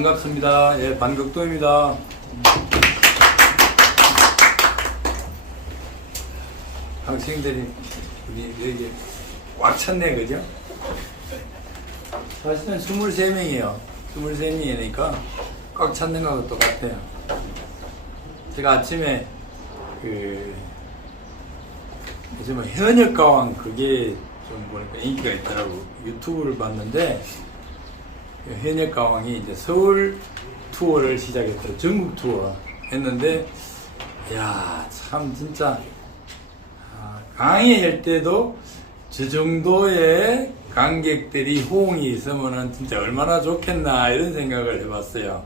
반갑습니다. 예, 반극도입니다. 학생들이 우리 여기 꽉 찼네, 그죠? 사실은 23명이에요. 23명이니까 꽉 찼는 거하고 똑같아요. 제가 아침에 요즘 현역가왕 그게 좀 보니까 인기가 있더라고. 유튜브를 봤는데 현역가왕이 이제 서울 투어를 시작했더라고. 전국 투어 했는데 야, 참 진짜 강의할 때도 저 정도의 관객들이 호응이 있으면은 진짜 얼마나 좋겠나 이런 생각을 해봤어요.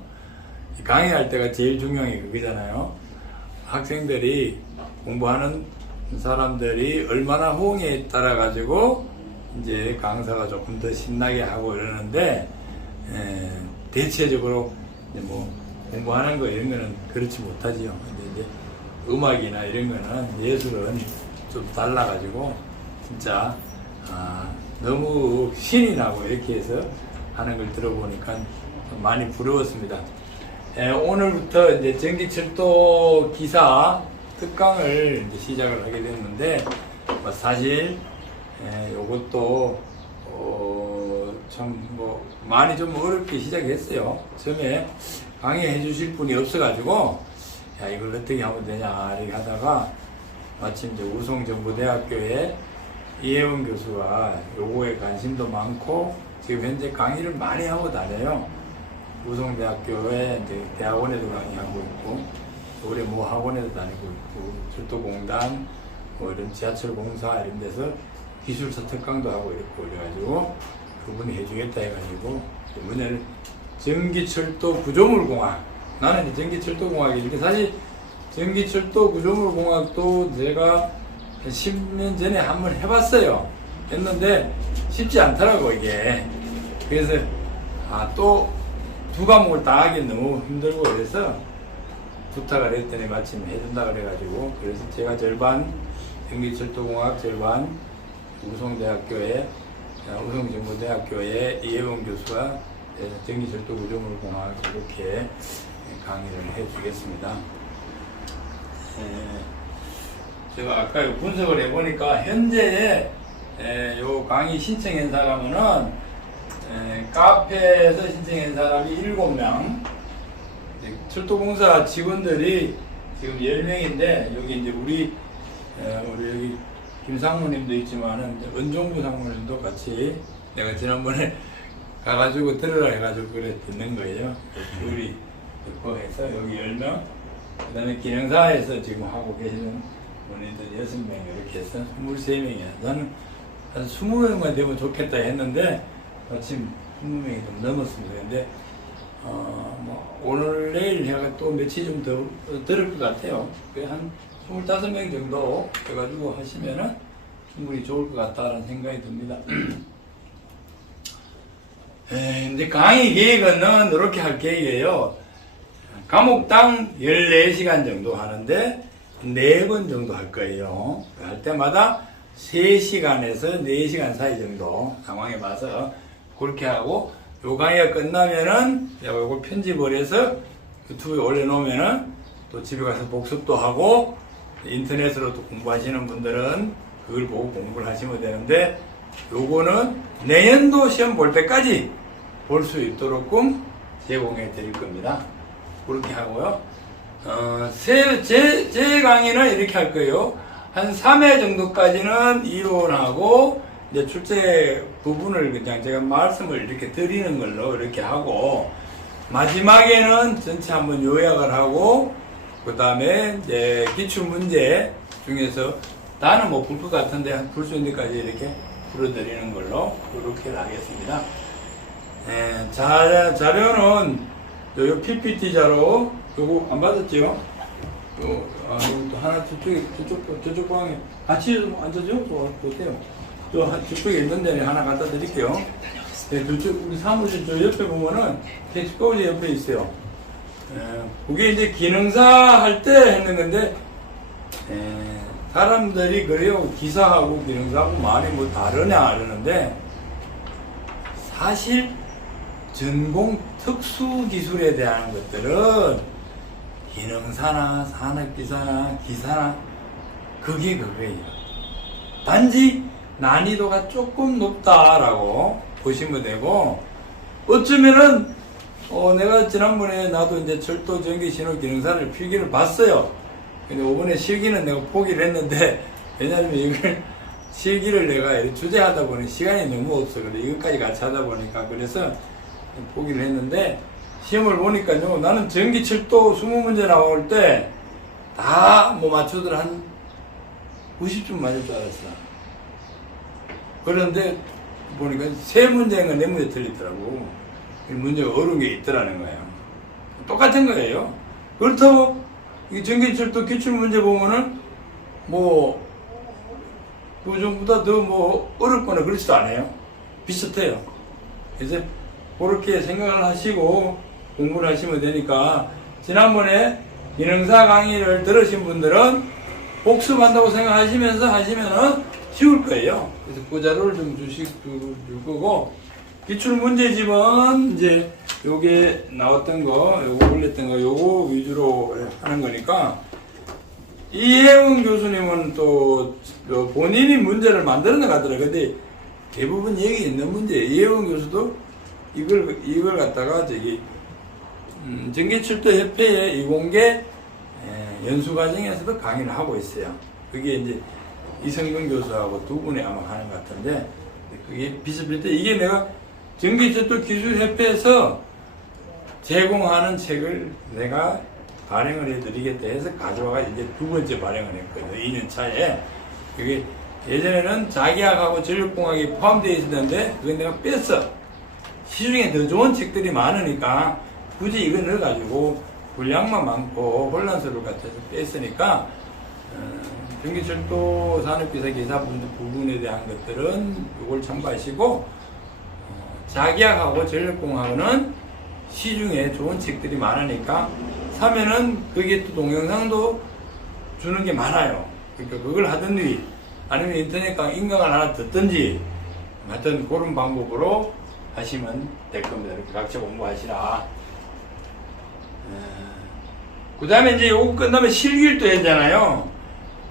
강의할 때가 제일 중요한 게 그거잖아요. 학생들이 공부하는 사람들이 얼마나 호응에 따라 가지고 이제 강사가 조금 더 신나게 하고 이러는데 대체적으로 뭐 공부하는 거 이런 거는 그렇지 못하지요. 근데 이제 음악이나 이런 거는 예술은 좀 달라가지고 진짜 너무 신이 나고 이렇게 해서 하는 걸 들어보니까 많이 부러웠습니다. 오늘부터 이제 전기철도 기사 특강을 이제 시작을 하게 됐는데 사실 요것도 참 뭐 많이 좀 어렵게 시작했어요. 처음에 강의해 주실 분이 없어가지고 야 이걸 어떻게 하면 되냐 이렇게 하다가 마침 이제 우송정보대학교에 이혜원 교수가 요거에 관심도 많고 지금 현재 강의를 많이 하고 다녀요. 우송대학교에 이제 대학원에도 강의하고 있고 올해 뭐 학원에도 다니고 있고 철도공단 뭐 이런 지하철 공사 이런 데서 기술사 특강도 하고 있고 그래가지고 그분이 해주겠다 해가지고 이번에는 전기철도 구조물공학 나는 이제 전기철도공학인데 사실 전기철도 구조물공학도 제가 10년 전에 한번 해봤어요. 했는데 쉽지 않더라고 이게. 그래서 또 두 과목을 다 하기 너무 힘들고 그래서 부탁을 했더니 마침 해준다 그래가지고 그래서 제가 절반 전기철도공학 절반 우송정보대학교에 이혜원 교수가 전기철도 구조물공학 이렇게 강의를 해주겠습니다. 제가 아까 분석을 해보니까 현재 요 강의 신청한 사람은 카페에서 신청한 사람이 7명, 철도공사 직원들이 지금 10명인데 여기 이제 우리 여기 김상무님도 있지만은 은종구 상무님도 같이 내가 지난번에 가가지고 들으라 해가지고 그래 듣는 거예요. 둘이 듣고 해서 여기 10명, 그 다음에 기능사에서 지금 하고 계시는 분들 6명 이렇게 해서 23명이야. 나는 한 20명만 되면 좋겠다 했는데 마침 20명이 좀 넘었습니다. 근데 뭐 오늘 내일 해가 또 며칠 좀 더 들을 것 같아요. 한 25명 정도 해가지고 하시면은 충분히 좋을 것 같다라는 생각이 듭니다. 이제 강의 계획은 이렇게 할 계획이에요. 과목당 14시간 정도 하는데 4번 정도 할 거예요. 할 때마다 3시간에서 4시간 사이 정도 상황에 봐서 그렇게 하고 요 강의가 끝나면은 요걸 편집을 해서 유튜브에 올려놓으면은 또 집에 가서 복습도 하고 인터넷으로 또 공부하시는 분들은 그걸 보고 공부를 하시면 되는데 요거는 내년도 시험 볼 때까지 볼 수 있도록 제공해 드릴 겁니다. 그렇게 하고요. 제 강의는 이렇게 할 거예요. 한 3회 정도까지는 이론하고 이제 출제 부분을 그냥 제가 말씀을 이렇게 드리는 걸로 이렇게 하고 마지막에는 전체 한번 요약을 하고 그 다음에 이제 기출문제 중에서 나는 뭐 볼 것 같은데 풀 수 있는 데까지 이렇게 풀어드리는 걸로 그렇게 하겠습니다. 자료는 요 PPT 자료 요거 안 받았죠? 요 또 하나 저쪽 방에 같이 좀 앉아줘? 어때요? 저쪽에 있는데 하나 갖다 드릴게요. 저쪽 우리 사무실 저 옆에 보면은 텍스포즈 옆에 있어요. 그게 이제 기능사 할 때 했는 건데 사람들이 그래요. 기사하고 기능사하고 많이 뭐 다르냐 그러는데 사실 전공 특수 기술에 대한 것들은 기능사나 산업기사나 기사나 그게 그거예요. 단지 난이도가 조금 높다라고 보시면 되고, 어쩌면은 내가 지난번에 나도 이제 철도 전기 신호 기능사를 필기를 봤어요. 근데 이번에 실기는 내가 포기를 했는데, 왜냐하면 이걸 실기를 내가 주제하다 보니 시간이 너무 없어. 그래 이것까지 같이 하다 보니까 그래서 포기를 했는데, 시험을 보니까요, 나는 전기 철도 20문제 나올 때 다 뭐 맞추들 한 90점 맞을 줄 알았어. 그런데 보니까 3문제인가 4문제 틀리더라고. 문제가 어려운 게 있더라는 거예요. 똑같은 거예요. 그렇다고 이 전기철도 기출문제 보면은 뭐 그전보다 더 뭐 어렵거나 그렇지도 않아요. 비슷해요. 그래서 그렇게 생각을 하시고 공부를 하시면 되니까, 지난번에 기능사 강의를 들으신 분들은 복습한다고 생각하시면서 하시면은 쉬울 거예요. 그래서 그 자료를 좀 줄 거고, 기출 문제집은 이제 요게 나왔던 거, 요거 올렸던 거, 요거 위주로 하는 거니까, 이혜원 교수님은 또 본인이 문제를 만드는 것 같더라고요. 근데 대부분 여기 있는 문제예요. 이혜원 교수도 이걸 갖다가 전기철도 협회의 이공계 연수 과정에서도 강의를 하고 있어요. 그게 이제 이성근 교수하고 두 분이 아마 하는 것 같은데, 그게 비슷비슷해. 이게 내가 전기철도 기술협회에서 제공하는 책을 내가 발행을 해드리겠다 해서 가져와가 이제 2번째 발행을 했거든요. 2년 차에. 그게 예전에는 자기학하고 전력공학이 포함되어 있었는데, 그건 내가 뺐어. 시중에 더 좋은 책들이 많으니까 굳이 이거 넣어가지고 분량만 많고 혼란스러울 것 같아서 뺐으니까, 전기철도 산업기사 기사분들 부분에 대한 것들은 이걸 참고하시고, 자기학하고 전력공학은 시중에 좋은 책들이 많으니까 사면은 거기에 또 동영상도 주는 게 많아요. 그러니까 그걸 하든지 아니면 인터넷 인강을 하나 듣든지, 하여튼 그런 방법으로 하시면 될 겁니다. 이렇게 각자 공부하시라. 그 다음에 이제 요거 끝나면 실기를 또 했잖아요.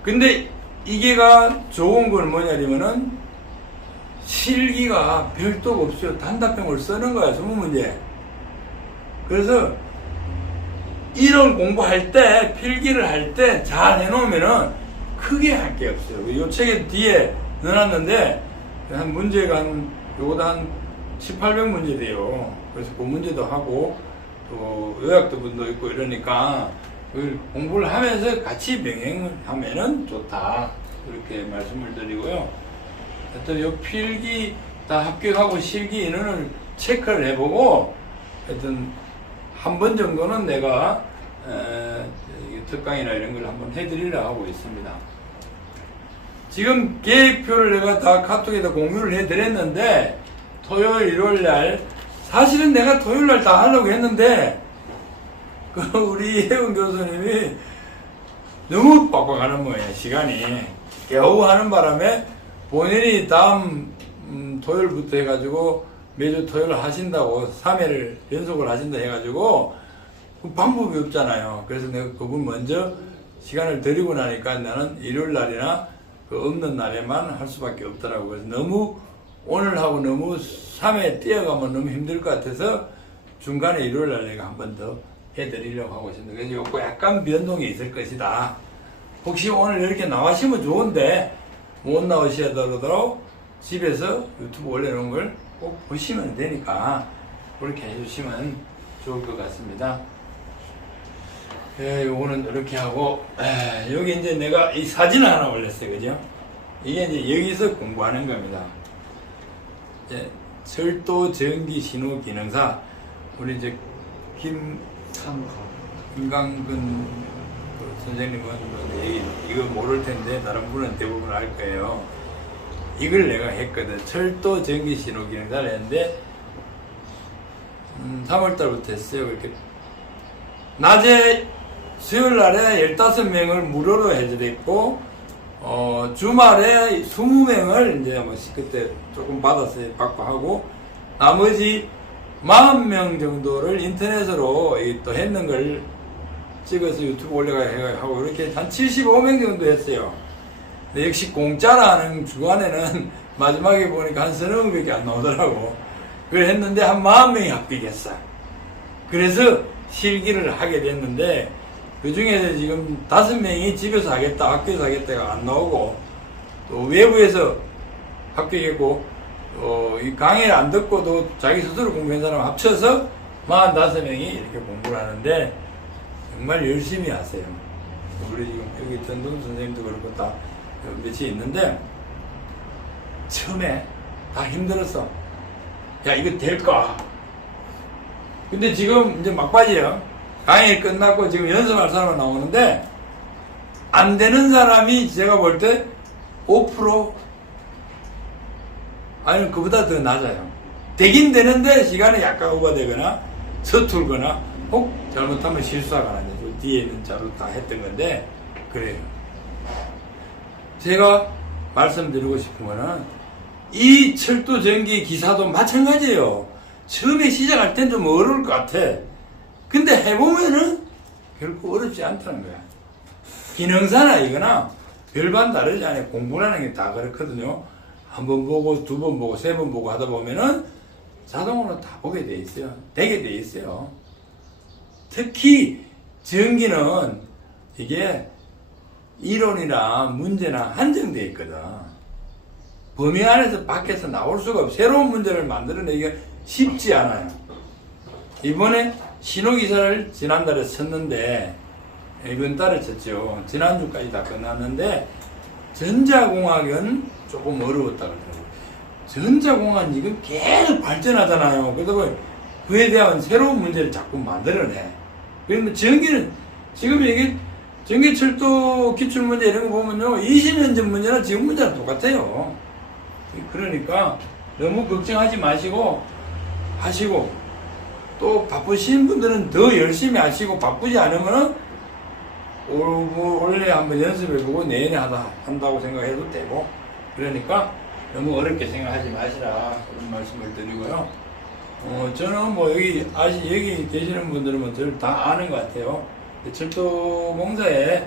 근데 이게가 좋은 건 뭐냐면은 실기가 별도가 없어요. 단답형을 쓰는 거야, 20문제. 그래서 이런 공부할 때, 필기를 할 때 잘 해놓으면은 크게 할 게 없어요. 이 책에 뒤에 넣어놨는데, 한 문제가 요거도 한 700~800문제 돼요. 그래서 그 문제도 하고, 또 요약도 분도 있고 이러니까, 공부를 하면서 같이 병행을 하면은 좋다. 그렇게 말씀을 드리고요. 하여튼 요 필기 다 합격하고 실기 인원을 체크를 해보고, 하여튼 한 번 정도는 내가 특강이나 이런 걸 한번 해드리려고 하고 있습니다. 지금 계획표를 내가 다 카톡에다 공유를 해드렸는데, 토요일, 일요일 날, 사실은 내가 토요일 날 다 하려고 했는데, 우리 혜원 교수님이 너무 빡빡하는 거예요, 시간이. 겨우 하는 바람에 본인이 다음 토요일부터 해가지고 매주 토요일 하신다고 3회를 연속을 하신다 해가지고 그 방법이 없잖아요. 그래서 내가 그분 먼저 시간을 드리고 나니까 나는 일요일 날이나 그 없는 날에만 할 수밖에 없더라고요. 그래서 너무 오늘하고 너무 3회 뛰어가면 너무 힘들 것 같아서 중간에 일요일 날 내가 한 번 더 해드리려고 하고 있습니다. 그래서 요거 약간 변동이 있을 것이다. 혹시 오늘 이렇게 나와시면 좋은데 못 나오시더라도 집에서 유튜브 올려놓은 걸 꼭 보시면 되니까 그렇게 해주시면 좋을 것 같습니다. 요거는 이렇게 하고, 여기 이제 내가 이 사진을 하나 올렸어요. 그죠? 이게 이제 여기서 공부하는 겁니다. 철도 전기 신호 기능사, 우리 이제 김강근 선생님은 이거 모를 텐데 다른 분은 대부분 알 거예요. 이걸 내가 했거든. 철도 전기 신호 기능사를 했는데 3월달부터 했어요. 이렇게 낮에 수요일 날에 15명을 무료로 해드렸고, 주말에 20명을 이제 뭐 그때 조금 받았어요. 받고 하고, 나머지 40명 정도를 인터넷으로 또 했는 걸 찍어서 유튜브 올려가 하고 이렇게 한 75명 정도 했어요. 근데 역시 공짜라는 주간에는 마지막에 보니까 한 서너 명밖에 안 나오더라고. 그걸 했는데 한 40명이 합격했어. 그래서 실기를 하게 됐는데 그 중에서 지금 5명이 집에서 하겠다, 학교에서 하겠다가 안 나오고 또 외부에서 합격했고 이 강의를 안 듣고도 자기 스스로 공부한 사람 합쳐서 45명이 이렇게 공부를 하는데 정말 열심히 하세요. 우리 지금 여기 전동 선생님도 그렇고 다 몇이 있는데 처음에 다 힘들었어. 야, 이거 될까? 근데 지금 이제 막바지예요. 강의 끝났고 지금 연습할 사람은 나오는데 안 되는 사람이 제가 볼 때 5% 아니면 그보다 더 낮아요. 되긴 되는데 시간이 약간 오버되거나 서툴거나 혹 잘못하면 실수하거나 그 뒤에 있는 자로 다 했던 건데 그래요. 제가 말씀드리고 싶은 거는 이 철도 전기 기사도 마찬가지예요. 처음에 시작할 땐 좀 어려울 것 같아. 근데 해보면은 결코 어렵지 않다는 거야. 기능사나 이거나 별반 다르지 않아요. 공부라는 게 다 그렇거든요. 한 번 보고, 두 번 보고, 세 번 보고 하다 보면은 자동으로 다 보게 돼 있어요. 되게 돼 있어요. 특히 전기는 이게 이론이나 문제나 한정되어 있거든. 범위 안에서 밖에서 나올 수가 없어. 새로운 문제를 만들어내기가 쉽지 않아요. 이번에 신호기사를 지난달에 쳤는데, 이번 달에 쳤죠. 지난주까지 다 끝났는데, 전자공학은 조금 어려웠다 그러더라고요. 전자공학은 지금 계속 발전하잖아요. 그래서 그에 대한 새로운 문제를 자꾸 만들어내. 그러면 전기는, 지금 이게 전기철도 기출문제 이런 거 보면요. 20년 전 문제나 지금 문제랑 똑같아요. 그러니까 너무 걱정하지 마시고 하시고 또 바쁘신 분들은 더 열심히 하시고 바쁘지 않으면은 올해 한번 연습해보고 내년에 한다고 생각해도 되고 그러니까 너무 어렵게 생각하지 마시라 그런 말씀을 드리고요. 저는 뭐 여기 계시는 분들은 뭐 저를 다 아는 것 같아요. 철도공사에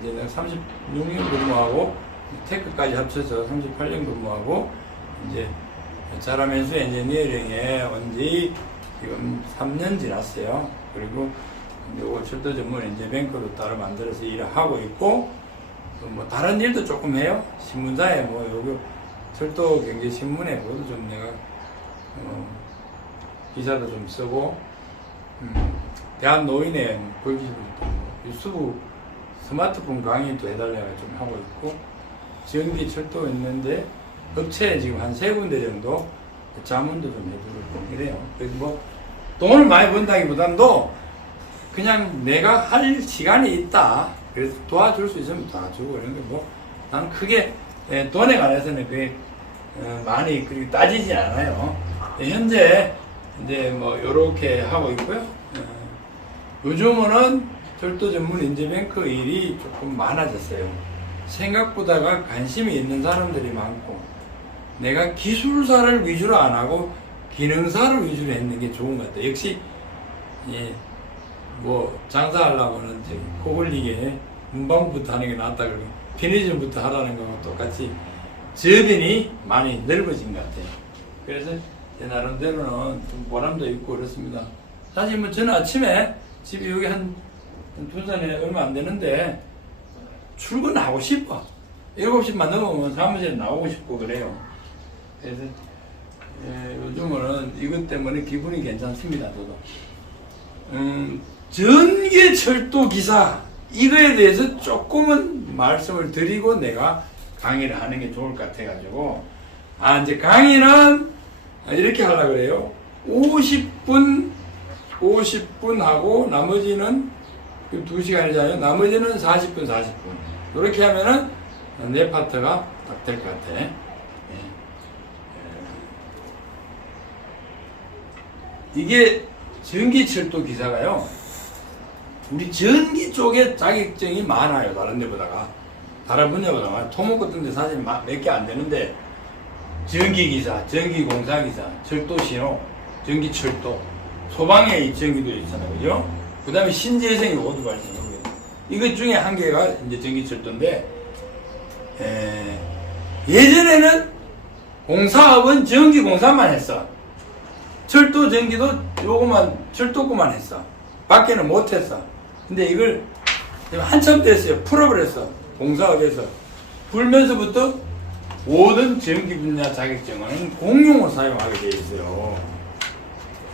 이제 내가 36년 근무하고 테크까지 합쳐서 38년 근무하고 이제 자라면서 엔지니어링에 온 지 지금 3년 지났어요. 그리고 요거 철도 전문 엔지뱅크로 따로 만들어서 일을 하고 있고 뭐 다른 일도 조금 해요. 신문사에 뭐 요거 철도 경제 신문에 그것도 좀 내가 기사도 좀 쓰고 대한 노인의 거기서도 유튜브 스마트폰 강의도 해달라고 좀 하고 있고 전기 철도 있는데 업체에 지금 한 3군데 정도 자문도 좀 해주고 이래요. 그래서 뭐 돈을 많이 번다기보다도 그냥 내가 할 시간이 있다. 그래서 도와줄 수 있으면 도와주고 이런 게 뭐 나는 크게 돈에 관해서는 그게 많이 그렇게 따지지 않아요. 현재 이제 뭐 요렇게 하고 있고요. 요즘은 철도 전문 엔지뱅크 일이 조금 많아졌어요. 생각보다가 관심이 있는 사람들이 많고 내가 기술사를 위주로 안 하고 기능사를 위주로 했는 게 좋은 것 같아요. 역시 뭐 장사하려면은 코 걸리게 문방구부터 하는 게 낫다 그러고 편의점부터 하라는 거하고 똑같이 저변이 많이 넓어진 것 같아요. 그래서 제 나름대로는 좀 보람도 있고 그렇습니다. 사실 뭐 저는 아침에 집이 여기 한 부산에 얼마 안 되는데 출근하고 싶어. 7시만 넘으면 사무실에 나오고 싶고 그래요. 그래서 요즘은 이것 때문에 기분이 괜찮습니다. 저도. 전기철도 기사 이거에 대해서 조금은 말씀을 드리고 내가 강의를 하는 게 좋을 것 같아가지고 이제 강의는 이렇게 하려고 그래요. 50분 하고 나머지는 2시간이잖아요. 나머지는 40분 이렇게 하면은 내 파트가 딱 될 것 같아. 이게 전기철도 기사가요. 우리 전기 쪽에 자격증이 많아요. 다른 데보다가. 다른 분야보다. 토목 같은 데 사실 몇 개 안 되는데 전기기사, 전기공사기사, 철도신호, 전기철도, 소방에 이 전기도 있잖아요, 그죠? 그 다음에 신재생이 오도 발생하고요. 이것 중에 한 개가 이제 전기철도인데, 예전에는 공사업은 전기공사만 했어. 철도 전기도 요거만, 철도구만 했어. 밖에는 못 했어. 근데 이걸 한참 됐어요. 풀어버렸어. 공사업에서. 불면서부터 모든 전기 분야 자격증은 공용으로 사용하게 돼 있어요.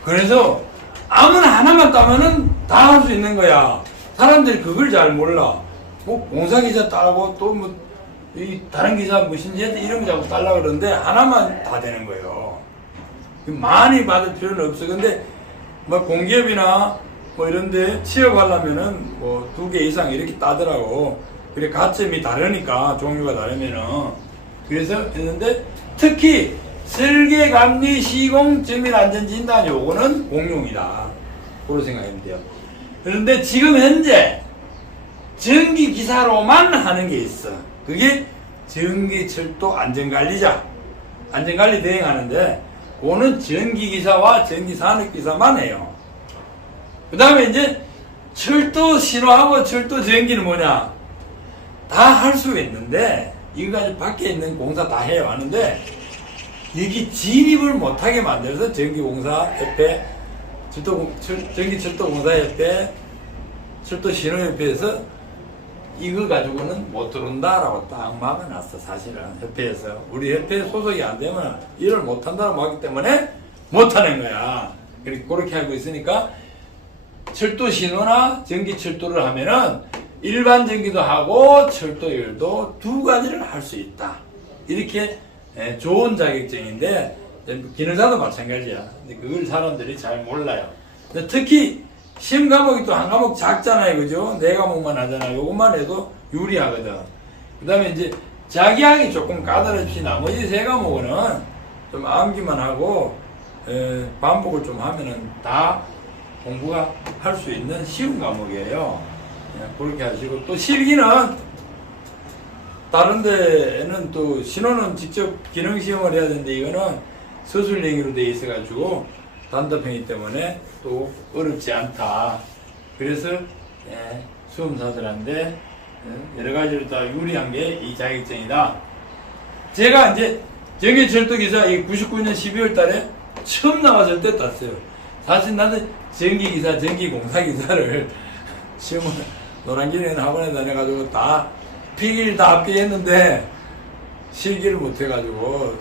그래서 아무나 하나만 따면은 다 할 수 있는 거야. 사람들이 그걸 잘 몰라. 뭐 공사기사 따고 또 뭐 다른 기사 뭐 신지한테 이런 거 자꾸 따려고 그러는데 하나만 다 되는 거예요. 많이 받을 필요는 없어. 근데 뭐 공기업이나 뭐 이런데 취업하려면은 뭐 2개 이상 이렇게 따더라고. 그래 가점이 다르니까 종류가 다르면은 그래서 했는데 특히 설계감리 시공 점일 안전진단 요거는 공용이다. 그런 생각하면 돼요. 그런데 지금 현재 전기기사로만 하는 게 있어. 그게 전기철도 안전관리자. 안전관리 대행하는데 그거는 전기기사와 전기산업기사만 해요. 그 다음에 이제 철도 신호하고 철도 전기는 뭐냐? 다 할 수 있는데 이거 가지고 밖에 있는 공사 다 해요 하는데 여기 진입을 못하게 만들어서 전기공사협회, 전기철도공사협회, 철도신호협회에서 이거 가지고는 못 들어온다라고 딱 막아놨어. 사실은 협회에서 우리 협회 소속이 안 되면 일을 못한다고 하기 때문에 못하는 거야. 그렇게 알고 있으니까 철도신호나 전기철도를 하면은 일반 전기도 하고 철도 일도 두 가지를 할 수 있다. 이렇게 좋은 자격증인데 기능사도 마찬가지야. 근데 그걸 사람들이 잘 몰라요. 특히 시험 과목이 또 한 과목 작잖아요, 그죠? 4과목만 하잖아요. 요것만 해도 유리하거든. 그 다음에 이제 자기학이 조금 까다롭지 나머지 3과목은 좀 암기만 하고 반복을 좀 하면은 다 공부가 할 수 있는 쉬운 과목이에요. 그렇게 하시고 또 실기는 다른 데는 또 신호는 직접 기능 시험을 해야 되는데 이거는 서술형으로 돼 있어 가지고 단답형이기 때문에 또 어렵지 않다. 그래서 수험사들한테 여러 가지로 다 유리한 게 이 자격증이다. 제가 이제 전기철도기사 99년 12월 달에 처음 나왔을 때 땄어요. 사실 나는 전기기사, 전기공사기사를 시험을 노란기는 학원에 다녀가지고 다 필기를 다 합격했는데 실기를 못해가지고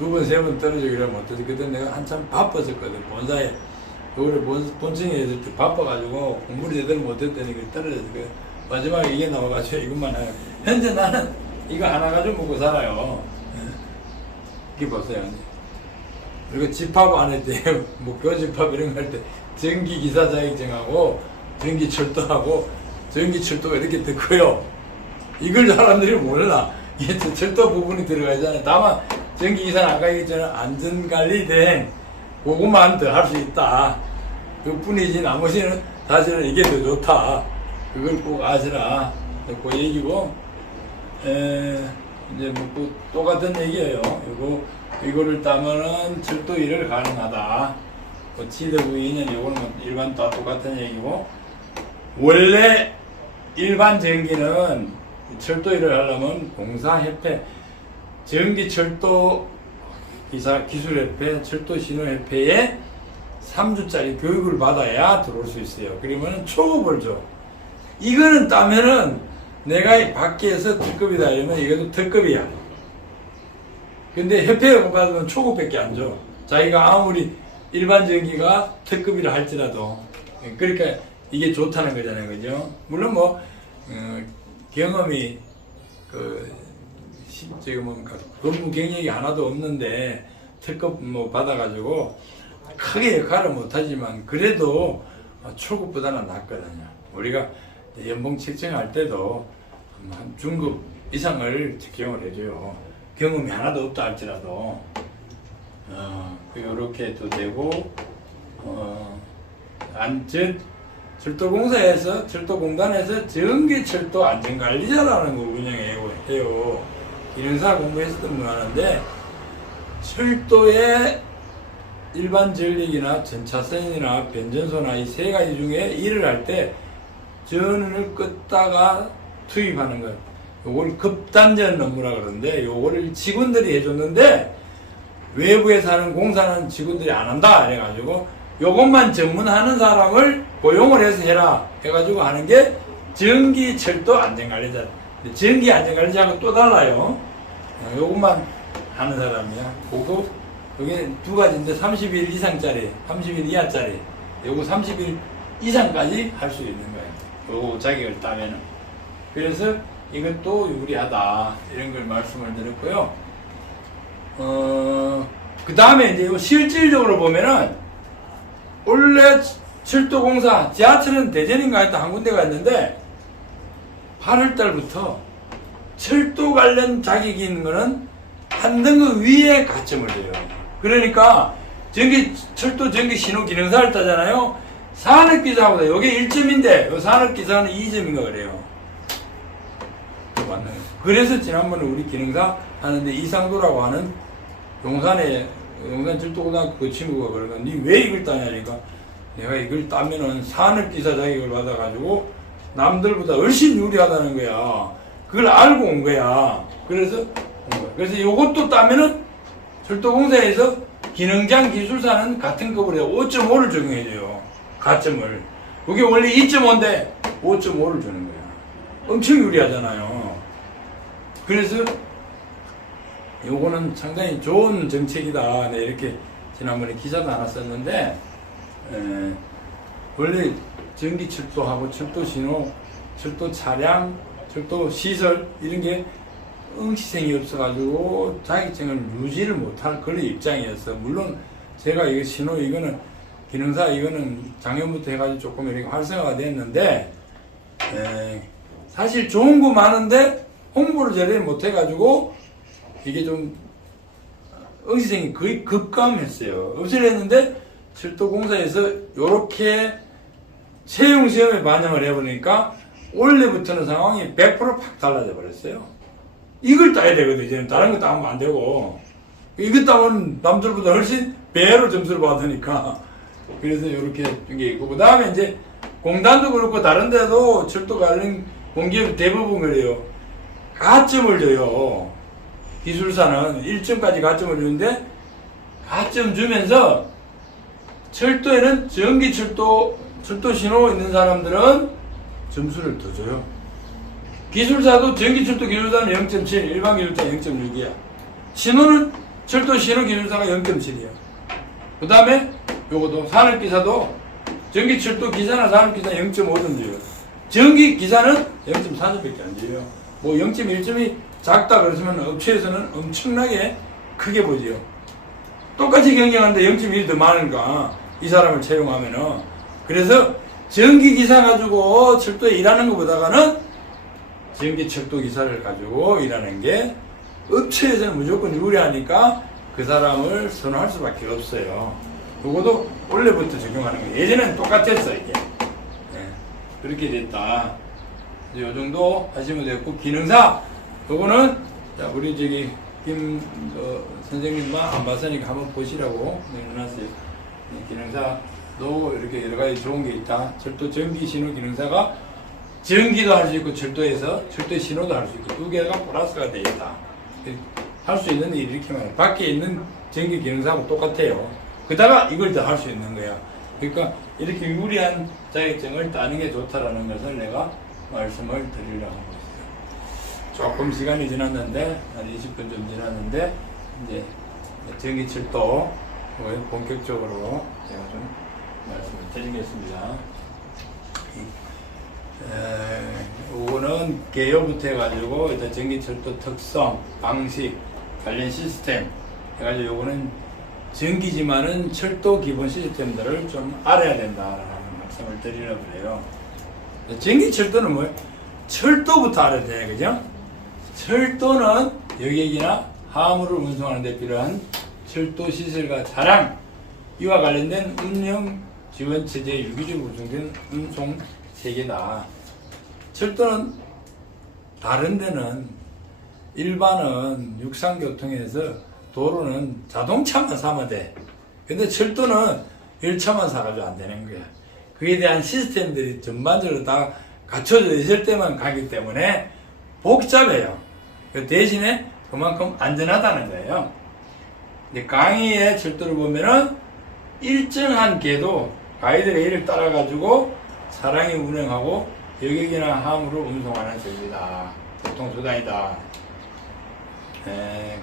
2번, 3번 떨어지기를 못해서 그때 내가 한참 바빴었거든. 본사에 겨울에 본청에 있을 때 바빠가지고 공부를 제대로 못했더니 그 떨어져서 마지막에 이게 나와가지고 이것만 해요. 현재 나는 이거 하나 가지고 먹고 살아요. 이게 보세요. 그리고 집합 안 할 때, 뭐 교집합 이런 거 할 때 전기기사 자격증하고 전기철도하고 전기철도가 이렇게 듣고요. 이걸 사람들이 몰라. 이게 철도 부분이 들어가 있잖아요. 다만 전기기사는 아까 얘기했잖아요. 안전관리된 그것만 더 할 수 있다. 그뿐이지 나머지는 사실은 이게 더 좋다. 그걸 꼭 아시라. 그 얘기고 이제 뭐 똑같은 얘기예요. 이거를 따면은 철도 일을 가능하다. 뭐 GW 2년 이거는 일반 다 똑같은 얘기고 원래 일반 전기는 철도 일을 하려면 공사협회, 전기철도 기술협회, 철도신호협회에 3주짜리 교육을 받아야 들어올 수 있어요. 그러면 초급을 줘. 이거는 따면은 내가 밖에서 특급이다 이러면 이것도 특급이야. 근데 협회에 받으면 초급밖에 안 줘. 자기가 아무리 일반 전기가 특급이라 할지라도. 그러니까 이게 좋다는 거잖아요. 그죠? 물론 뭐 경험이 지금 근무 경력이 하나도 없는데 특급 뭐 받아가지고 크게 역할을 못하지만 그래도 초급보다는 낫거든요. 우리가 연봉 책정할 때도 한 중급 이상을 책정을 해줘요. 경험이 하나도 없다 할지라도 이렇게 또 되고 철도공사에서 철도공단에서 전기철도 안전관리자라는 걸 운영해요. 기능사 공부했었던 분 하는데 철도에 일반 전력이나 전차선이나 변전소나 이 세 가지 중에 일을 할 때 전원을 껐다가 투입하는 것, 요걸 급단전 업무라 그러는데 요거를 직원들이 해줬는데 외부에서 하는 공사는 직원들이 안 한다 이래가지고 요것만 전문하는 사람을 고용을 해서 해라 해가지고 하는 게 전기철도 안전관리자. 전기 안전관리자하고 또 달라요. 요것만 하는 사람이야. 그거 여기 두 가지인데 30일 이상짜리, 30일 이하짜리, 요거 30일 이상까지 할 수 있는 거예요. 요거 자격을 따면은. 그래서 이것도 유리하다 이런 걸 말씀을 드렸고요. 그 다음에 이제 실질적으로 보면은 원래 철도공사, 지하철은 대전인가 했다 한 군데가 있는데 8월달부터 철도 관련 자격이 있는 거는 한 등급 위에 가점을 줘요. 그러니까 철도 전기 신호 기능사를 따잖아요. 산업기사보다 이게 1점인데 산업기사는 2점인가 그래요. 맞나요? 그래서 지난번에 우리 기능사 하는데 이상도라고 하는 용산 철도고등학교 그 친구가 그러면 니 왜 이걸 따냐니까 내가 이걸 따면은 산업기사 자격을 받아가지고 남들보다 훨씬 유리하다는 거야. 그걸 알고 온 거야. 그래서 요것도 따면은 철도공사에서 기능장 기술사는 같은 급으로 5.5를 적용해줘요. 가점을. 그게 원래 2.5인데 5.5를 주는 거야. 엄청 유리하잖아요. 그래서 요거는 상당히 좋은 정책이다. 네, 이렇게 지난번에 기사도 하나 썼는데 원래 전기 철도하고 철도 신호, 철도 차량, 철도 시설 이런 게 응시생이 없어가지고 자격증을 유지를 못할 그런 입장이었어. 물론 제가 이거 신호 이거는 기능사 이거는 작년부터 해가지고 조금 이렇게 활성화가 됐는데 사실 좋은 거 많은데 홍보를 제대로 못해가지고 이게 좀 응시생이 거의 급감했어요. 없애렸는데 철도공사에서 요렇게 채용시험에 반영을 해보니까 원래부터는 상황이 100%팍 달라져 버렸어요. 이걸 따야 되거든. 이제는 다른 거 따면 안 되고 이거 따면 남들보다 훨씬 배로 점수를 받으니까 그래서 이렇게 된 게 있고 그 다음에 이제 공단도 그렇고 다른 데도 철도 관련 공기업 대부분 그래요. 가점을 줘요. 기술사는 1점까지 가점을 주는데 가점 주면서 철도에는 전기철도 철도 신호 있는 사람들은 점수를 더 줘요. 기술사도 전기철도 기술사는 0.7, 일반 기술사 0.6이야. 신호는 철도 신호 기술사가 0.7이야. 그 다음에 요것도 산업기사도 전기철도 기사나 산업기사 0.5점 줘요. 전기기사는 0.4점밖에 안 줘요. 뭐 0.1점이 작다 그러시면 업체에서는 엄청나게 크게 보지요. 똑같이 경쟁하는데 0.1이 더 많으니까 이 사람을 채용하면은 그래서 전기기사 가지고 철도에 일하는 것보다는 전기철도 기사를 가지고 일하는 게 업체에서는 무조건 유리하니까 그 사람을 선호할 수밖에 없어요. 그것도 원래부터 적용하는 거예요. 예전에는 똑같았어 이게. 네. 그렇게 됐다. 요 정도 하시면 됐고 기능사 요거는 자 우리 저기 김 선생님만 안 봤으니까 한번 보시라고 내려놨어요. 네, 기능사도 이렇게 여러 가지 좋은 게 있다. 철도 전기 신호 기능사가 전기도 할 수 있고 철도에서 철도 신호도 할 수 있고 두 개가 플러스가 되어 있다. 할 수 있는 일 이렇게 말해. 밖에 있는 전기 기능사하고 똑같아요. 그다가 이걸 더 할 수 있는 거야. 그러니까 이렇게 유리한 자격증을 따는 게 좋다라는 것을 내가 말씀을 드리려고 하고 있어요. 조금 시간이 지났는데 한 20분 좀 지났는데 이제 전기철도 본격적으로 제가 좀 말씀을 드리겠습니다. 이거는 개요부터 해가지고 일단 전기철도 특성, 방식, 관련 시스템 해가지고 요거는 전기지만은 철도 기본 시스템들을 좀 알아야 된다라는 말씀을 드리려고 그래요. 전기철도는 뭐예요? 철도부터 알아야 돼, 그죠? 철도는 여객이나 화물을 운송하는 데 필요한 철도 시설과 차량 이와 관련된 운영 지원 체제에 유기적으로 구성된 운송 체계다. 철도는 다른 데는 일반은 육상교통에서 도로는 자동차만 사면 돼. 근데 철도는 열차만 사가지고 안 되는 거야. 그에 대한 시스템들이 전반적으로 다 갖춰져 있을 때만 가기 때문에 복잡해요. 그 대신에 그만큼 안전하다는 거예요. 근데 강의의 철도를 보면은 일정한 궤도 가이드레일을 따라가지고 차량이 운행하고 여객이나 항으로 운송하는 servi다. 교통수단이다.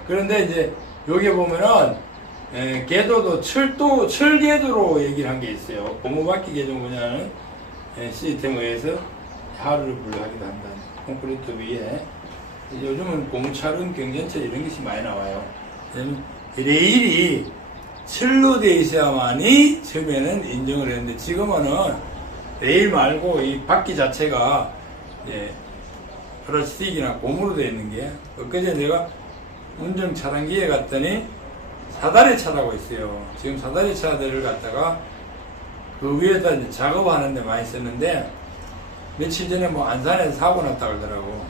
그런데 이제 여기 보면은 궤도도 철궤도로 얘기를 한 게 있어요. 고무바퀴 개정 분야는 시스템에 의해서 하루를 분류하기도 한다. 콘크리트 위에 요즘은 고무차륜, 경전철 이런 것이 많이 나와요. 레일이 철로 되어 있어야만이 처음에는 인정을 했는데 지금은 레일 말고 이 바퀴 자체가 플라스틱이나 고무로 되어 있는 게 엊그제 내가 운전 차량기에 갔더니 사다리 차라고 있어요. 지금 사다리 차들을 갖다가 그 위에다 이제 작업하는데 많이 썼는데 며칠 전에 뭐 안산에서 사고 났다 그러더라고.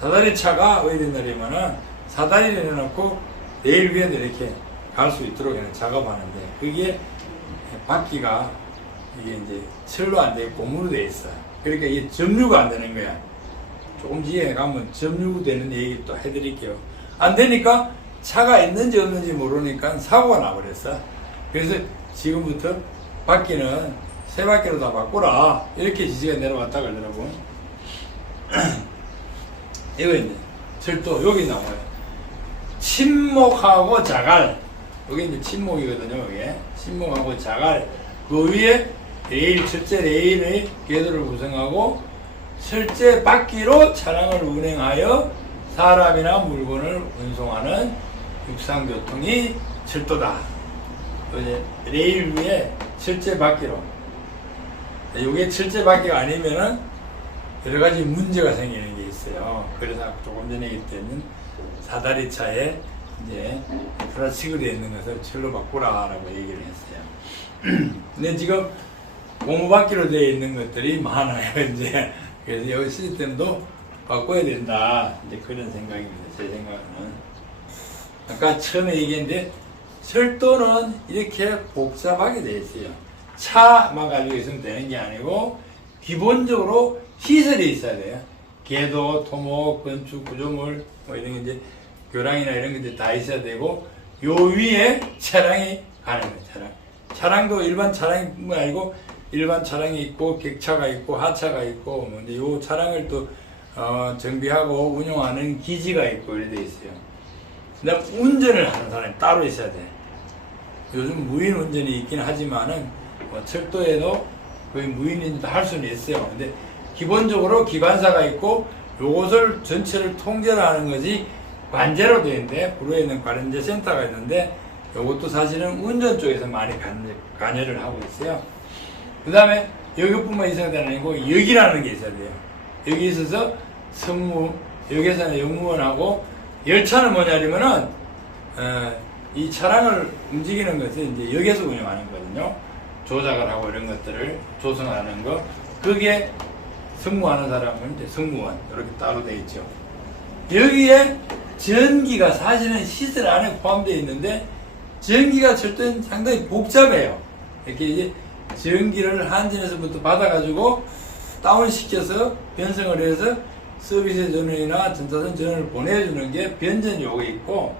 사다리 차가 어디 된다면은 사다리를 해놓고 레일 위에도 이렇게 갈 수 있도록 작업하는데 그게 바퀴가 이게 이제 철로 안 되고 고무로 돼 있어. 그러니까 이게 점유가 안 되는 거야. 조금 뒤에 가면 점유되는 얘기 또 해드릴게요. 안 되니까 차가 있는지 없는지 모르니까 사고가 나버렸어. 그래서 지금부터 바퀴는 세 바퀴로 다 바꾸라. 이렇게 지시가 내려왔다 그러더라고. 이거 이제 철도 여기 나와요. 침목하고 자갈. 여기 이제 침목이거든요. 이게 침목하고 자갈. 그 위에 레일, 철제 레일의 궤도를 구성하고 철제 바퀴로 차량을 운행하여 사람이나 물건을 운송하는 육상교통이 철도다. 이제 레일 위에 철제 바퀴로. 이게 철제 바퀴가 아니면은 여러 가지 문제가 생기는 게 있어요. 그래서 조금 전에 얘기했던 사다리차에 이제 플라스틱으로 되어 있는 것을 철로 바꾸라라고 얘기를 했어요. 근데 지금 고무바퀴로 되어 있는 것들이 많아요, 이제. 그래서 여기 시스템도 바꿔야 된다. 이제 그런 생각입니다. 제 생각은. 아까 처음에 얘기했는데, 철도는 이렇게 복잡하게 되어 있어요. 차만 가지고 있으면 되는 게 아니고, 기본적으로 시설이 있어야 돼요. 궤도, 토목, 건축, 구조물, 뭐 이런 게 이제, 교량이나 이런 게 이제 다 있어야 되고, 요 위에 차량이 가는 거예요, 차량. 차량도 일반 차량이 아니고, 일반 차량이 있고, 객차가 있고, 하차가 있고, 뭐 이제 요 차량을 또, 정비하고 운영하는 기지가 있고, 이렇게 돼 있어요. 그다음 운전을 하는 사람이 따로 있어야 돼. 요즘 무인 운전이 있긴 하지만은, 뭐 철도에도 거의 무인운전도 할 수는 있어요. 근데 기본적으로 기관사가 있고, 요것을 전체를 통제를 하는 것이 관제로 되어 있는데, 부루에 있는 관제 센터가 있는데, 요것도 사실은 운전 쪽에서 많이 관여를 하고 있어요. 그 다음에 여기뿐만 있어야 되는 게 아니고 역이라는 게 있어야 돼요. 여기 있어서 역에서는 역무원하고 열차는 뭐냐면은 이 차량을 움직이는 것은 이제 역에서 운영하는 거거든요. 조작을 하고 이런 것들을 조성하는 거. 그게 승무하는 사람은 이제 승무원 이렇게 따로 되어 있죠. 여기에 전기가 사실은 시설 안에 포함되어 있는데 전기가 절대 상당히 복잡해요. 이렇게 이제 전기를 한전에서부터 받아가지고 다운시켜서 변성을 해서 서비스 전원이나 전자선 전원을 보내주는 게 변전 요거 있고,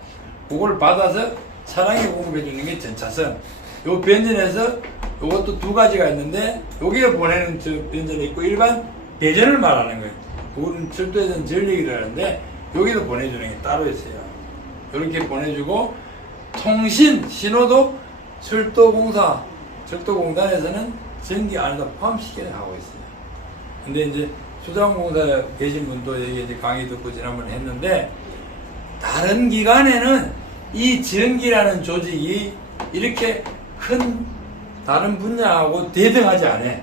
그걸 받아서 차량에 공급해주는 게 전차선. 요 변전에서 요것도 두 가지가 있는데, 여기에 보내는 저 변전이 있고, 일반 배전을 말하는 거예요. 그거는 철도에서는 전력이라고 하는데, 여기도 보내주는 게 따로 있어요. 이렇게 보내주고, 통신, 신호도 철도공단에서는 전기 안에다 포함시켜 하고 있어요. 근데 이제 수자원공사 계신 분도 여기 이제 강의 듣고 지난번에 했는데, 다른 기관에는 이 전기라는 조직이 이렇게 큰 다른 분야하고 대등하지 않아.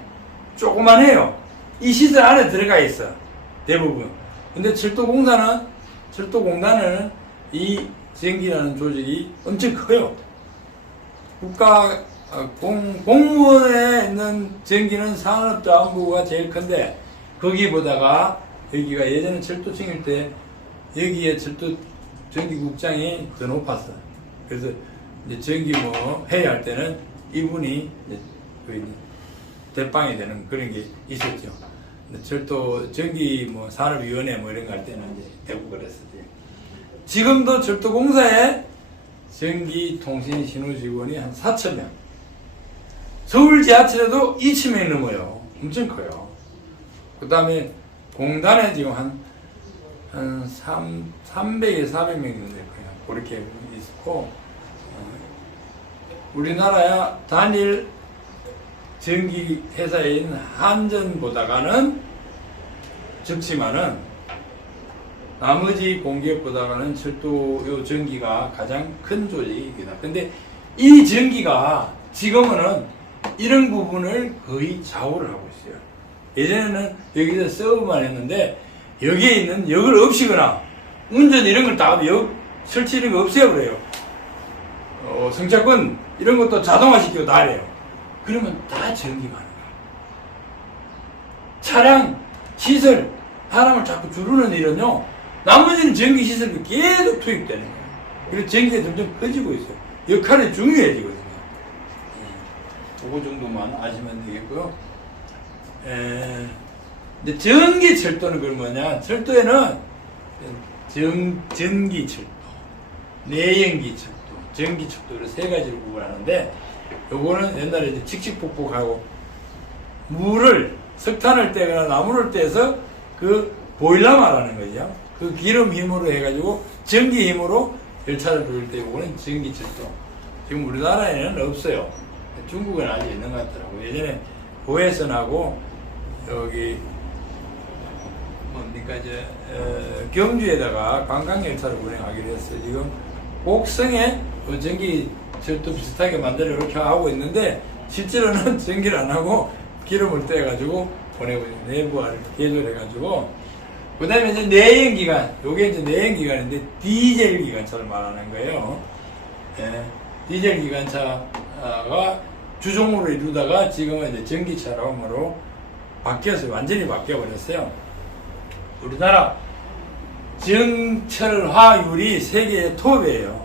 조그만해요. 이 시설 안에 들어가 있어. 대부분. 근데 철도공단은 이 전기라는 조직이 엄청 커요. 공무원에 있는 전기는 산업자원부가 제일 큰데, 거기보다가 여기가 예전에 철도청일 때 여기에 철도 전기국장이 더 높았어. 그래서 이제 전기 뭐 회의할 때는 이분이 이제 거의 대빵이 되는 그런 게 있었죠. 철도 전기 뭐 산업위원회 뭐 이런 거 할 때는 이제 되고 그랬었죠. 지금도 철도공사에 전기 통신 신호 직원이 한 4,000명. 서울 지하철에도 2,000명이 넘어요. 엄청 커요. 그 다음에 공단에 지금 한 300에서 400명 정도 될 거예요. 그렇게 있고, 우리나라 단일 전기 회사인 한전보다가는 적지만은 나머지 공기업보다가는 철도 요 전기가 가장 큰 조직입니다. 근데 이 전기가 지금은 이런 부분을 거의 좌우를 하고 있어요. 예전에는 여기서 서브만 했는데 여기에 있는 역을 없이거나 운전 이런 걸 다 설치 이런 거 없애버려요. 승차권 이런 것도 자동화시키고 다 해요. 그러면 다 전기가 하는 거야. 차량, 시설, 사람을 자꾸 주르는 일은요, 나머지는 전기 시설이 계속 투입되는 거예요. 그리고 전기가 점점 커지고 있어요. 역할이 중요해지거든요. 그거 정도만 아시면 되겠고요. 근데 전기 철도는 그건 뭐냐? 철도에는 전기 철도, 내연기 철도, 전기 철도를 세 가지로 구분하는데, 요거는 옛날에 이제 칙칙폭폭하고 물을 석탄을 떼거나 나무를 떼서 그 보일러 말하는 거죠. 그 기름 힘으로 해가지고 전기 힘으로 열차를 돌릴 때 요거는 전기 철도. 지금 우리나라에는 없어요. 중국은 아직 있는 것 같더라고요. 예전에 고해선하고 여기 뭡니까 이제 경주에다가 관광열차를 운행하기로 했어요. 지금 곡성에 전기 철도 비슷하게 만들어 이렇게 하고 있는데 실제로는 전기를 안 하고 기름을 떼가지고 보내고 있는 내부화를 개조해가지고 그 다음에 이제 내연기관, 요게 이제 내연기관인데 디젤 기관차를 말하는 거예요. 예, 디젤 기관차가 주종으로 이루다가 지금은 이제 전기차로 바뀌었어요. 완전히 바뀌어버렸어요. 우리나라 정철화율이 세계의 톱이에요.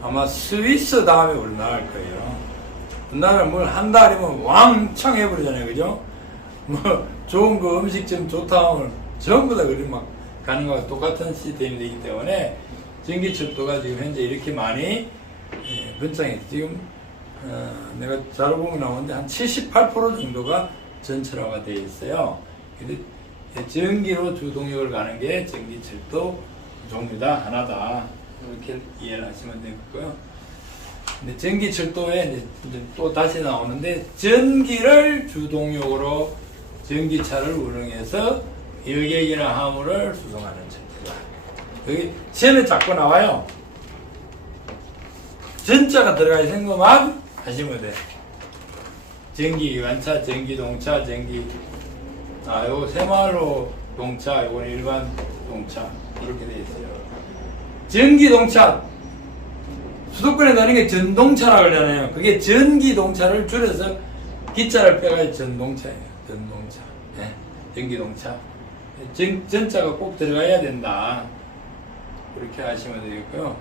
아마 스위스 다음에 우리나라일 거예요. 우리나라는 뭘 한 달이면 왕창 해버리잖아요. 그죠? 뭐, 좋은 거 음식점 좋다 하면 전부 다 그렇게 막 가는 거와 똑같은 시스템이 되기 때문에 전기철도가 지금 현재 이렇게 많이 번창해서 지금 내가 자료보면 나오는데 한 78% 정도가 전철화가 되어 있어요. 근데 전기로 주동력을 가는 게 전기철도 종류다 하나다 이렇게 이해를 하시면 되겠고요. 근데 전기철도에 이제 또 다시 나오는데 전기를 주동력으로 전기차를 운행해서 여객이나 화물을 수송하는 철도다. 여기 시험에 자꾸 나와요. 전자가 들어가 있는 것만 하시면 돼. 전기기관차, 전기동차, 요 새마을호 동차, 요건 일반 동차 이렇게 되어 있어요. 전기동차 수도권에 나는 게 전동차라고 그러잖아요. 그게 전기동차를 줄여서 기자를 빼가지고 전동차예요. 전동차. 네. 전기동차. 전자가 꼭 들어가야 된다. 그렇게 하시면 되겠고요.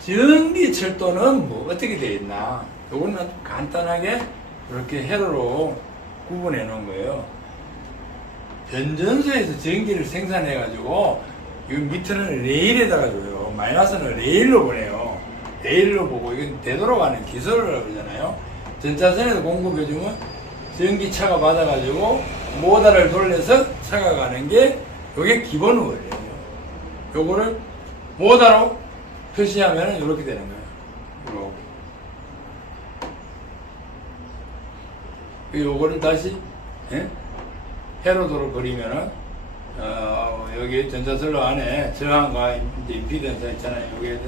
전기철도는 뭐 어떻게 되어 있나? 요거는 간단하게 이렇게 회로로 구분해 놓은 거예요. 변전소에서 전기를 생산해 가지고 이 밑에는 레일에다가 줘요. 마이너스는 레일로 보내요. 레일로 보고 이건 되돌아가는 기술이라고 그러잖아요. 전차선에서 공급해주면 전기차가 받아가지고 모터를 돌려서 차가 가는 게 이게 기본 원리예요. 요거를 모터로 표시하면 이렇게 되는 거예요. 이렇게. 요거를 다시 회로도로 그리면은 여기 전자선로 안에 저항과 임피던스 있잖아요. 여기에서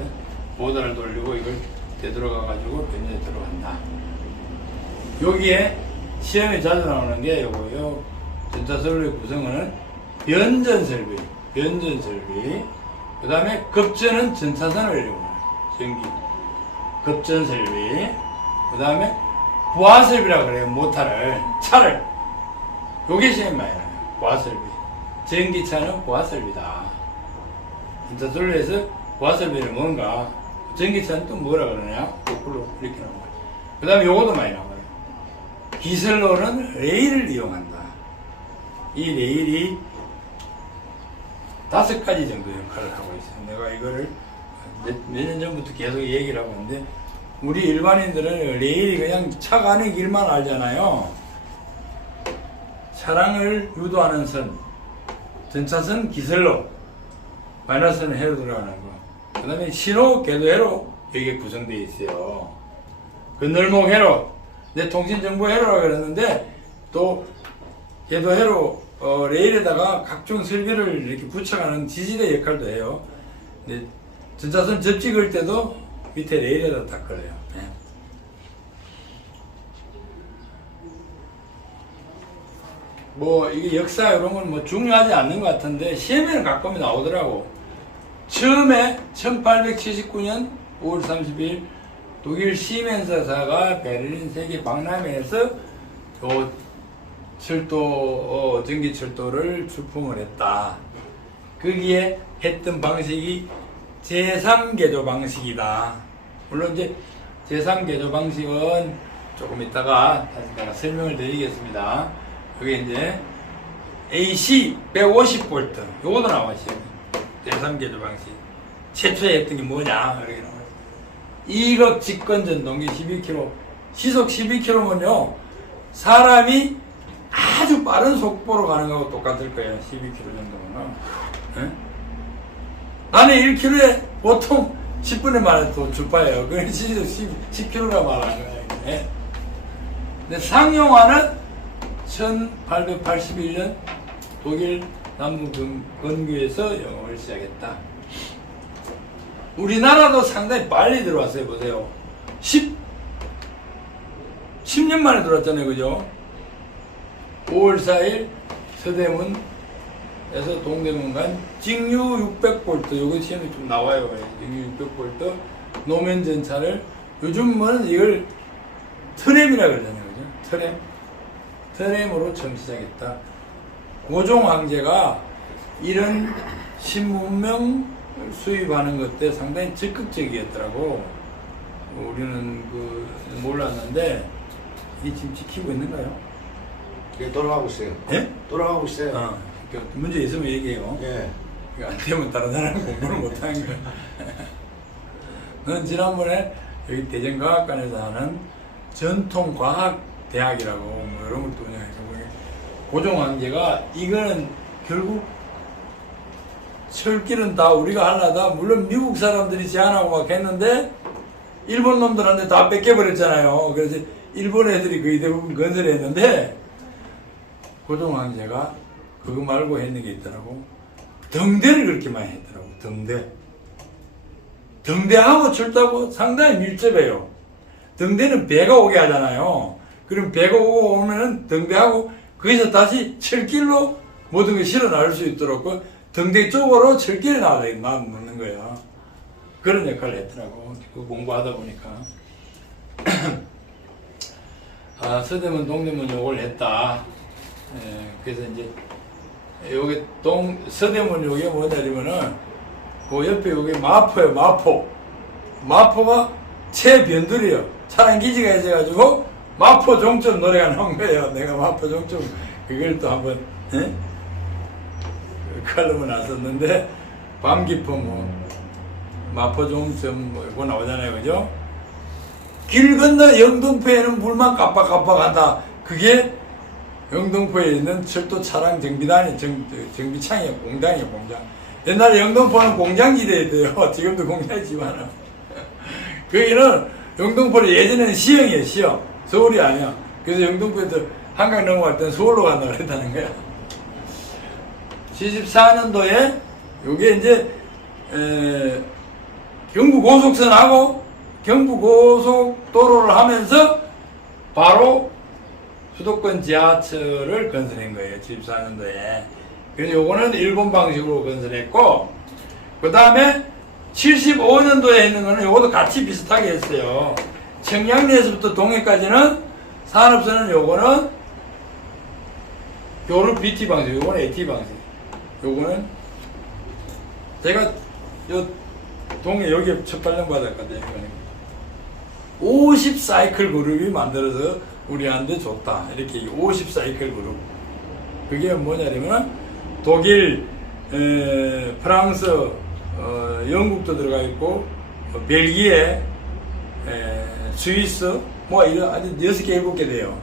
모터를 돌리고 이걸 되돌아가 가지고 변전에 들어간다. 여기에 시험에 자주 나오는 게 요거요. 전자선로의 구성은 변전설비, 그 다음에 급전은 전차선을 이루고 전기 급전설비, 그 다음에 부하설비라고 그래요. 모터를, 차를. 요게 시험이 많이 나요. 부하설비. 전기차는 부하설비다. 전차선로에서 부하설비는 뭔가 전기차는 또 뭐라 그러냐? 거꾸로 이렇게 나와요. 그 다음에 요것도 많이 나와요. 기술로는 레일을 이용한다. 이 레일이 5가지 정도 역할을 하고 있어요. 내가 이거를 몇 년 전부터 계속 얘기를 하고 있는데, 우리 일반인들은 레일이 그냥 차 가는 길만 알잖아요. 차량을 유도하는 선, 전차선 기슬로, 마이너스는 해로 들어가는 거. 그 다음에 신호 궤도회로 여기에 구성되어 있어요. 건널목 회로, 내 통신정보 회로라고 그랬는데, 또 궤도회로 레일에다가 각종 설비를 이렇게 붙여가는 지지대 역할도 해요. 근데 전차선 접지 걸 때도 밑에 레일에다 딱 걸어요. 네. 뭐 이게 역사 이런 건 뭐 중요하지 않는 것 같은데 시험에는 가끔이 나오더라고. 처음에 1879년 5월 30일 독일 시멘스사가 베를린 세계 박람회에서 요 철도 전기철도를 출품을 했다. 거기에 했던 방식이 제3개조 방식이다. 물론 이제 제3개조 방식은 조금 이따가 다시 내가 설명을 드리겠습니다. 여기 이제 AC 150V 요거도 나왔어요. 제3개조 방식 최초에 했던 게 뭐냐 이렇게 나와요. 2급 직권 전동기 12km 시속 12km면요 사람이 아주 빠른 속도로 가는 거하고 똑같을 거예요. 12km 정도면. 네? 나는 1km에 보통 10분에 만에 또 주파예요. 그건 시속 10km가 말하는 거예요. 네? 근데 상용화는 1881년 독일 남부 근교에서 영업을 시작했다. 우리나라도 상당히 빨리 들어왔어요. 보세요. 10년 만에 들어왔잖아요. 그죠? 5월 4일 서대문에서 동대문 간 직류 600V, 요거 시험에 좀 나와요. 직류 600V 노면 전차를 요즘은 이걸 트램이라 그러잖아요. 그죠? 트램으로 처음 시작했다. 고종 황제가 이런 신문명 수입하는 것때 상당히 적극적이었더라고. 우리는 몰랐는데 이게 지금 지키고 있는가요? 예, 돌아가고 있어요. 예? 돌아가고 있어요. 그러니까 문제 있으면 얘기해요. 예. 안 되면 다른 사람 공부를 못하는 거야. 넌 지난번에 여기 대전과학관에서 하는 전통과학대학이라고 뭐 이런 걸 또 운영해서 고종 황제가 이거는 결국 철길은 다 우리가 하려다 물론 미국 사람들이 제안하고 막 했는데 일본 놈들한테 다 뺏겨버렸잖아요. 그래서 일본 애들이 거의 대부분 건설했는데 고종 황제가 그거 말고 했는 게 있더라고. 등대를 그렇게 많이 했더라고. 등대하고 철도하고 상당히 밀접해요. 등대는 배가 오게 하잖아요. 그럼 배가 오면은 등대하고 거기서 다시 철길로 모든 걸 실어 나올 수 있도록 그 등대 쪽으로 철길에 나놓는 거야. 그런 역할을 했더라고. 그 공부하다 보니까. 서대문, 동대문 요걸 했다. 예, 그래서 이제 요게 서대문 요게 뭐냐면은 그 옆에 요게 마포예요. 마포가 최변들이에요. 차량 기지가 있어가지고 마포 종점 노래가 나온 거예요. 내가 마포 종점 그걸 또 한번 칼럼을 놨었는데 밤 깊은 뭐 마포 종점 뭐 이거 나오잖아요. 그죠? 길 건너 영등포에는 물만 깜빡깜빡한다. 그게 영등포에 있는 철도 차량 정비단이 정비창이에요. 공장이에요. 공장. 옛날에 영등포는 공장지대였대요. 지금도 공장이지만은 거기는 영등포는 예전에는 시흥이에요. 시흥. 서울이 아니야. 그래서 영등포에서 한강 넘어갈 때는 서울로 간다고 그랬다는 거야. 74년도에 요게 이제 경부고속선하고 경부고속도로를 하면서 바로 수도권 지하철을 건설한 거예요. 74년도에. 그래서 요거는 일본 방식으로 건설했고, 그 다음에 75년도에 있는 거는 요것도 같이 비슷하게 했어요. 청량리에서부터 동해까지는 산업선은 요거는 요런 BT 방식, 요거는 AT 방식. 요거는 제가 요 동해 여기에 첫 발령 받았거든요. 50 사이클 그룹이 만들어서 우리한테 줬다. 이렇게 50 사이클 그룹. 그게 뭐냐면 독일, 프랑스, 영국도 들어가 있고 벨기에, 스위스 뭐 이런 아주 6개 7개 돼요.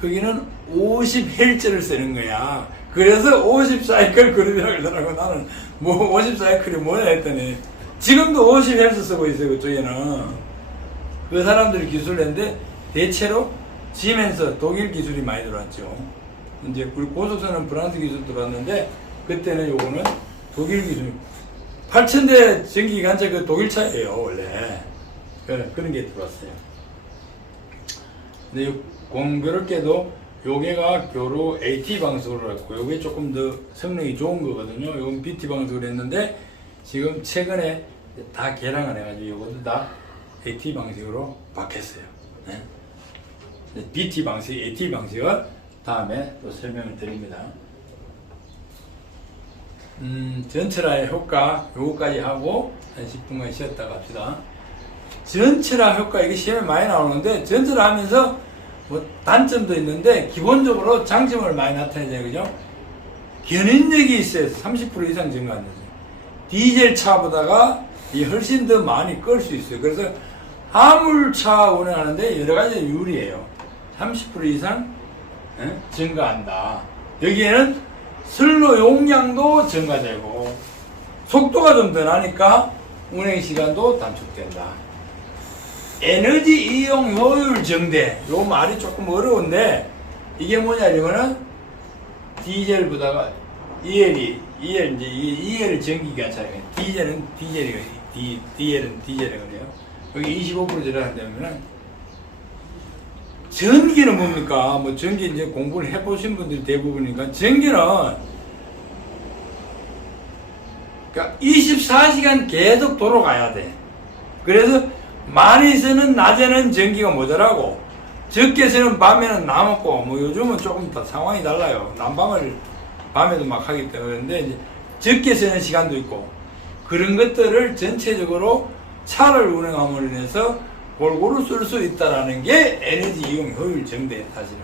거기는 50 헬츠를 쓰는 거야. 그래서 50 사이클 그룹이라고 그러더라고. 나는 뭐 50 사이클이 뭐냐 했더니 지금도 50 헬츠 쓰고 있어요. 그쪽에는. 그 사람들이 기술을 했는데 대체로 시멘스 독일 기술이 많이 들어왔죠. 이제 우리 고속선은 프랑스 기술 들어왔는데 그때는 요거는 독일 기술. 8,000대 전기기관차 그 독일 차예요 원래. 그런 게 들어왔어요. 근데 공교롭게도 요게가 교로 AT 방식으로 했고 요게 조금 더 성능이 좋은 거거든요. 요건 BT 방식으로 했는데 지금 최근에 다 개량을 해가지고 요것도 다 AT 방식으로 바뀌었어요. 네. BT 방식, AT 방식을 다음에 또 설명을 드립니다. 전철화의 효과 요거까지 하고 한 10분간 쉬었다 갑시다. 전철화 효과 이게 시험에 많이 나오는데 전철화 하면서 뭐 단점도 있는데 기본적으로 장점을 많이 나타내잖아요. 그죠? 견인력이 있어요. 30% 이상 증가한다죠. 디젤 차보다가 훨씬 더 많이 끌 수 있어요. 그래서 화물차 운행하는데 여러 가지 유리해요. 30% 이상 증가한다. 여기에는 선로 용량도 증가되고 속도가 좀 더 나니까 운행 시간도 단축된다. 에너지 이용 효율 증대. 요 말이 조금 어려운데 이게 뭐냐 이거는 디젤보다가 EL 이제 EL 전기기관차예요. 디젤은 디젤이고 DL은 디젤이거든요. 여기 25% 들어간다면은 전기는 뭡니까? 뭐 전기 이제 공부를 해보신 분들이 대부분이니까 전기는 그러니까 24시간 계속 돌아가야 돼. 그래서 많이 쓰는 낮에는 전기가 모자라고 적게 쓰는 밤에는 남았고 뭐 요즘은 조금 더 상황이 달라요. 난방을 밤에도 막 하기 때문에 그런데 이제 적게 쓰는 시간도 있고 그런 것들을 전체적으로 차를 운행함으로 인해서 골고루 쓸 수 있다라는 게 에너지 이용 효율 증대 사실은.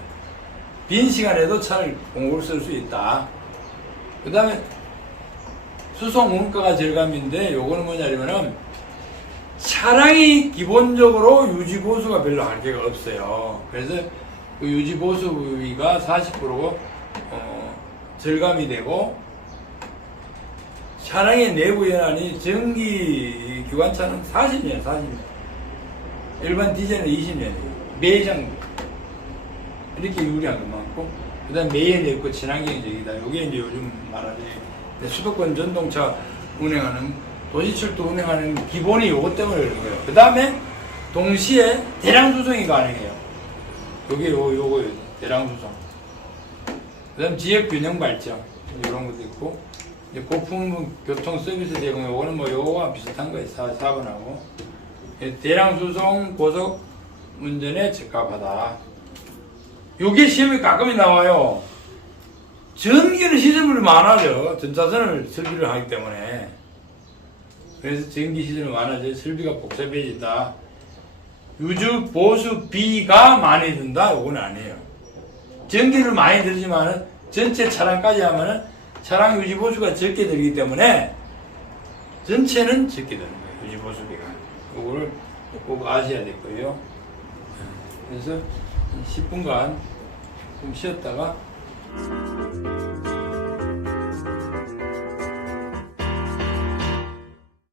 빈 시간에도 차를 골고루 쓸 수 있다. 그 다음에 수송 원가가 절감인데 요거는 뭐냐면은 차량이 기본적으로 유지보수가 별로 할 게가 없어요. 그래서 그 유지보수비가 40%고 절감이 되고 차량의 내부 연한이 전기 기관차는 40년. 일반 디젤은 20년이에요. 매장 이렇게 유리한 거 많고 그 다음에 매연이 있고 친환경적이다. 이게 이제 요즘 말하는 수도권 전동차 운행하는 도시철도 운행하는 기본이 요것 때문에 그런 거예요. 그 다음에 동시에 대량 수송이 가능해요. 요게 요거 대량 수송. 그 다음 지역 균형 발전 이런 것도 있고 이제 고품 교통 서비스 제공 요거는 뭐 요거와 비슷한 거예요. 4번하고 대량 수송 고속 운전에 적합하다. 요게 시험에 가끔이 나와요. 전기는 시설물이 많아져. 전차선을 설비를 하기 때문에. 그래서 전기 시설이 많아져. 설비가 복잡해진다. 유지 보수비가 많이 든다. 요건 아니에요. 전기를 많이 들지만은 전체 차량까지 하면은 차량 유지 보수가 적게 들기 때문에 전체는 적게 드는 거예요. 유지 보수비가. 요거를 꼭 아셔야 될 거예요. 그래서 10분간 좀 쉬었다가